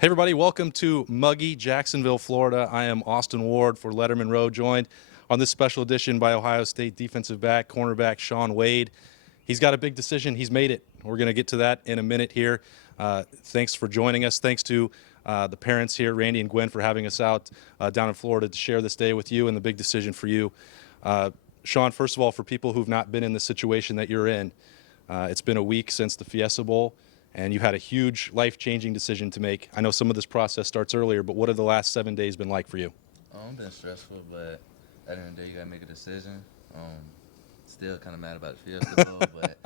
Hey everybody, welcome to muggy Jacksonville, Florida. I am Austin Ward for Lettermen Row, joined on this special edition by Ohio State defensive back, cornerback Shaun Wade. He's got a big decision. He's made it. We're going to get to that in a minute here. Thanks for joining us. Thanks to the parents here, Randy and Gwen, for having us out down in Florida to share this day with you and the big decision for you. Shaun, first of all, for people who've not been in the situation that you're in, it's been a week since the Fiesta Bowl, and you had a huge life-changing decision to make. I know some of this process starts earlier, but what have the last 7 days been like for you? It's been stressful, but at the end of the day, you gotta make a decision. Still kind of mad about the Fiesta Bowl, but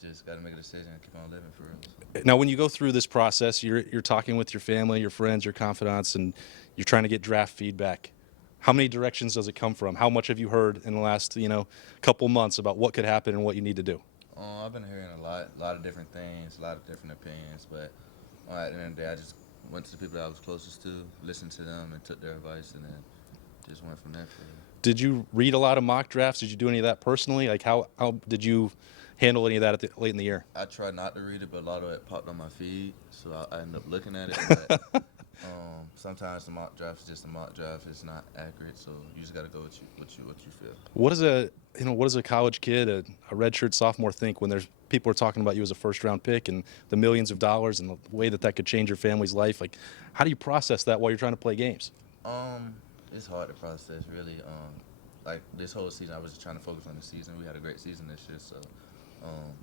just gotta make a decision and keep on living for real. Now, when you go through this process, you're talking with your family, your friends, your confidants, and you're trying to get draft feedback. How many directions does it come from? How much have you heard in the last couple months about what could happen and what you need to do? I've been hearing a lot of different things, a lot of different opinions, but at the end of the day, I just went to the people that I was closest to, listened to them, and took their advice, and then just went from there. For real. Did you read a lot of mock drafts? Did you do any of that personally? Like how did you handle any of that late in the year? I tried not to read it, but a lot of it popped on my feed, so I ended up looking at it. But sometimes the mock draft is just a mock draft; it's not accurate, so you just got to go with what you feel. What does a college kid, a redshirt sophomore, think when there's people are talking about you as a first-round pick and the millions of dollars and the way that could change your family's life? Like, how do you process that while you're trying to play games? It's hard to process, really. Like this whole season, I was just trying to focus on the season. We had a great season this year, so um,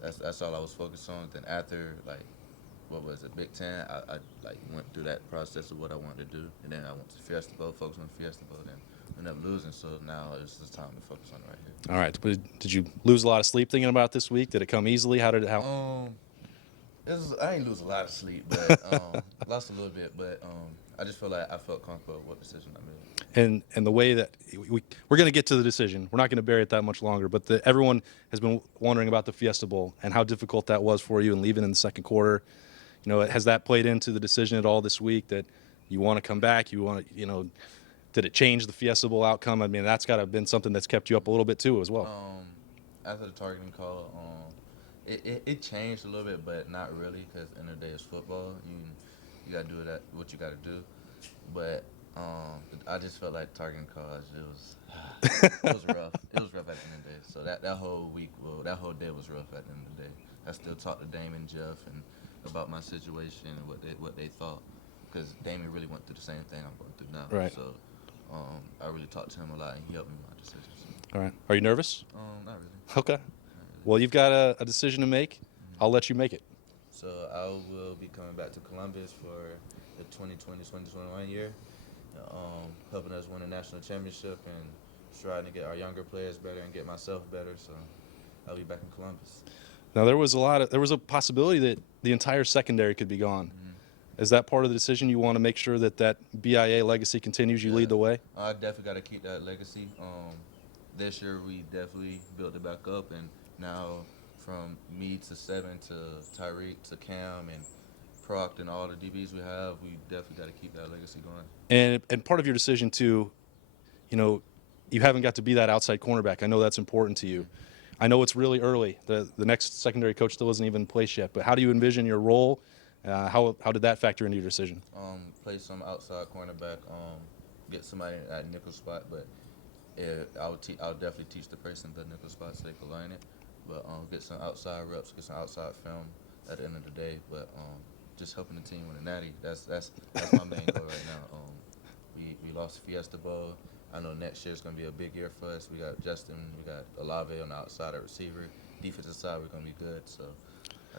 that's all I was focused on. Then after what was it, Big Ten, I went through that process of what I wanted to do, and then I went to Fiesta Bowl, focused on Fiesta Bowl, then ended up losing. So now it's just time to focus on it right here. All right, but did you lose a lot of sleep thinking about this week? Did it come easily? I ain't lose a lot of sleep, but lost a little bit. But I just feel like I felt comfortable with what decision I made. And the way that we're going to get to the decision. We're not going to bury it that much longer. But everyone has been wondering about the Fiesta Bowl and how difficult that was for you and leaving in the second quarter. Has that played into the decision at all this week that you want to come back? You want to, did it change the Fiesta Bowl outcome? I mean, that's got to have been something that's kept you up a little bit too as well. After the targeting call, it changed a little bit, but not really, because at the end of the day, it's football. You got to do what you got to do. But I just felt like targeting calls, it was rough. It was rough at the end of the day. So that whole week, that whole day was rough at the end of the day. I still talked to Damon and Jeff and about my situation and what they thought, because Damon really went through the same thing I'm going through now. Right. So I really talked to him a lot, and he helped me with my decisions. All right. Are you nervous? Not really. Okay. Not really. Well, you've got a decision to make. I'll let you make it. So I will be coming back to Columbus for the 2020-2021 year, helping us win a national championship and trying to get our younger players better and get myself better. So I'll be back in Columbus. Now there was a possibility that the entire secondary could be gone. Mm-hmm. Is that part of the decision? You want to make sure that BIA legacy continues? You lead the way. I definitely got to keep that legacy. This year we definitely built it back up, and now from me to Seven to Tyreek to Cam and Proct and all the DBs we have, we definitely got to keep that legacy going. And part of your decision too, you haven't got to be that outside cornerback. I know that's important to you. I know it's really early. The next secondary coach still isn't even in place yet. But how do you envision your role? How did that factor into your decision? Play some outside cornerback. Get somebody at nickel spot, but I'll definitely teach the person the nickel spot so they can learn it. But get some outside reps, get some outside film at the end of the day. But just helping the team win a natty. That's my main goal right now. We lost Fiesta Bowl. I know next year is going to be a big year for us. We got Justin, we got Olave on the outside at receiver. Defensive side, we're going to be good. So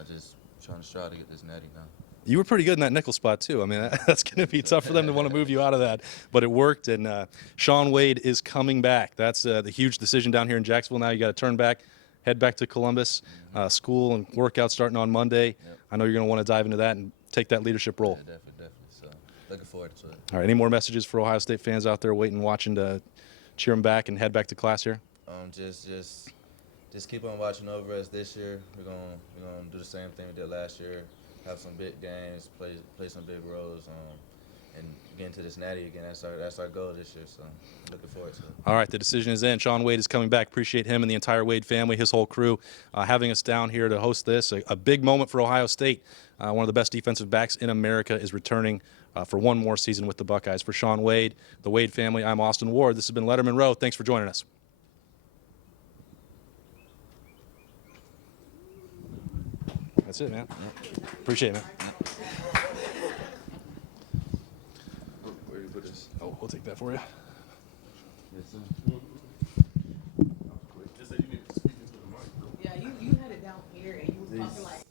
I just trying to strive to get this natty now. You were pretty good in that nickel spot too. I mean, that's going to be tough for them to want to move you out of that, but it worked. And Shaun Wade is coming back. That's the huge decision down here in Jacksonville. Now you got to turn back, head back to Columbus. School and workout starting on Monday. Yep. I know you're going to want to dive into that and take that leadership role. Yeah, definitely. So looking forward to it. All right. Any more messages for Ohio State fans out there waiting, watching to cheer them back and head back to class here? Just keep on watching over us this year. We're gonna do the same thing we did last year. Have some big games, play some big roles, and get into this natty again. That's our goal this year. So looking forward to it. All right, the decision is in. Shaun Wade is coming back. Appreciate him and the entire Wade family, his whole crew, having us down here to host this. A big moment for Ohio State. One of the best defensive backs in America is returning for one more season with the Buckeyes. For Shaun Wade, the Wade family, I'm Austin Ward. This has been Lettermen Row. Thanks for joining us. That's it, man. Appreciate it, man. Where do you put this? Oh, we'll take that for you. Yes, sir. Yeah, you had it down here and you was talking like